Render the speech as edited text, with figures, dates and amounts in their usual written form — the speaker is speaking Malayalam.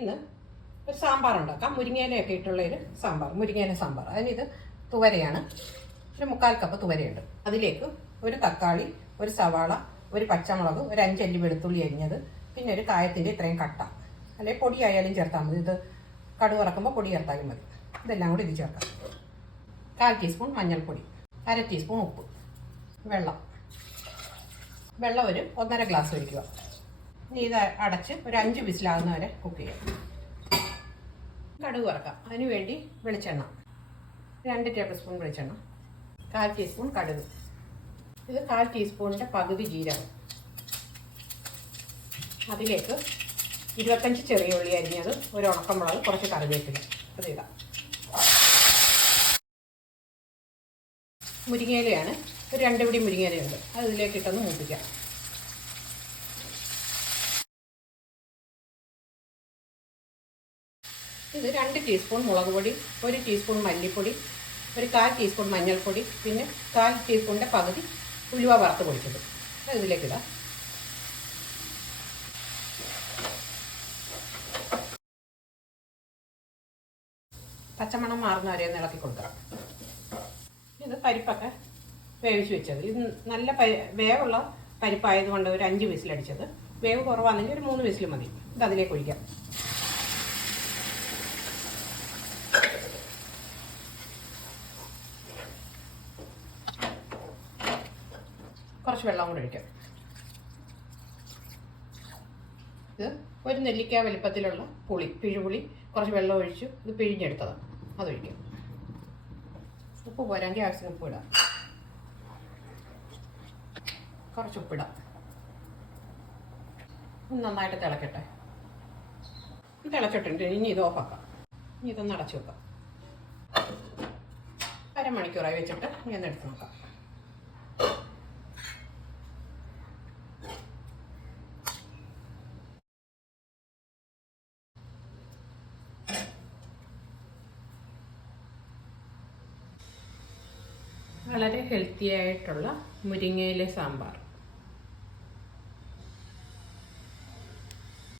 ഇന്ന് ഒരു സാമ്പാർ ഉണ്ടാക്കാം. മുരിങ്ങയിലയൊക്കെ ഇട്ടുള്ള ഒരു സാമ്പാർ, മുരിങ്ങയില സാമ്പാർ. അതിനിത് തുവരയാണ്. ഒരു 3/4 കപ്പ് തുവരയുണ്ട്. അതിലേക്ക് ഒരു തക്കാളി, ഒരു സവാള, ഒരു പച്ചമുളക്, ഒരു 5 അല്ലി വെളുത്തുള്ളി അരിഞ്ഞത്, പിന്നെ ഒരു കായത്തിൻ്റെ ഇത്രയും കട്ട, അല്ലെങ്കിൽ പൊടി ആയാലും ചേർത്താൽ മതി. ഇത് കടുക് വറക്കുമ്പോൾ പൊടി ചേർത്താലും മതി. ഇതെല്ലാം കൂടി ഇത് ചേർക്കാം. 1/4 ടീസ്പൂൺ മഞ്ഞൾപ്പൊടി, 1/2 ടീസ്പൂൺ ഉപ്പ്, വെള്ളം ഒരു 1.5 ഗ്ലാസ് ഒഴിക്കുക. ഇനി ഇത് അടച്ച് ഒരു 5 വിസിലാകുന്ന വരെ കുക്ക് ചെയ്യാം. കടുക് വറക്കാം. അതിന് വേണ്ടി വെളിച്ചെണ്ണ 2 ടേബിൾ സ്പൂൺ വെളിച്ചെണ്ണ, 1/4 ടീസ്പൂൺ കടുക്, ഇത് 1/4 ടീസ്പൂണിൻ്റെ പകുതി ജീരകം, അതിലേക്ക് 25 ചെറിയ ഉള്ളി അരിഞ്ഞത്, ഒരു ഉണക്കമുളക്, കുറച്ച് കറിവേപ്പില, അത് ഇടാം. മുരിങ്ങയിലയാണ്, ഒരു 2 പിടി മുരിങ്ങയിലയുണ്ട്, അത് ഇതിലേക്ക് ഇട്ടൊന്ന് മൂപ്പിക്കാം. ഇത് 2 ടീസ്പൂൺ മുളക് പൊടി, 1 ടീസ്പൂൺ മല്ലിപ്പൊടി, ഒരു 1/4 ടീസ്പൂൺ മഞ്ഞൾപ്പൊടി, പിന്നെ 1/4 ടീസ്പൂണിൻ്റെ പകുതി ഉലുവ വറുത്ത് പൊടിച്ചത്, അത് ഇതിലേക്കിടാം. പച്ചമണം മാറുന്ന വരെ ഒന്ന് ഇളക്കി കൊടുക്കണം. ഇത് പരിപ്പൊക്കെ വേവിച്ച് വെച്ചത്. ഇത് നല്ല വേവുള്ള പരിപ്പായതുകൊണ്ട് ഒരു 5 വിസിലടിച്ചത്. വേവ് കുറവാണെങ്കിൽ ഒരു 3 വിസിൽ മതി. ഇത് അതിലേക്ക് ഒഴിക്കാം. കുറച്ച് വെള്ളം കൂടെ ഒഴിക്കാം. ഇത് ഒരു നെല്ലിക്ക വലിപ്പത്തിലുള്ള പുളി, പിഴുപുളി, കുറച്ച് വെള്ളം ഒഴിച്ചു ഇത് പിഴിഞ്ഞെടുത്തതാണ്, അതൊഴിക്കാം. ഉപ്പ് പോരാങ്കിൽ ആവശ്യത്തിന് ഉപ്പ് ഇടാം. കുറച്ച് ഉപ്പിടാം. നന്നായിട്ട് തിളക്കട്ടെ. തിളച്ചിട്ടുണ്ട്. ഇനി ഇത് ഓഫാക്കാം. ഇനി ഇതൊന്ന് അടച്ചു വെക്കാം. 1/2 മണിക്കൂറായി വെച്ചിട്ട് ഇനി ഒന്ന് എടുത്ത് നോക്കാം. വളരെ ഹെൽത്തി ആയിട്ടുള്ള മുരിങ്ങയില സാമ്പാർ.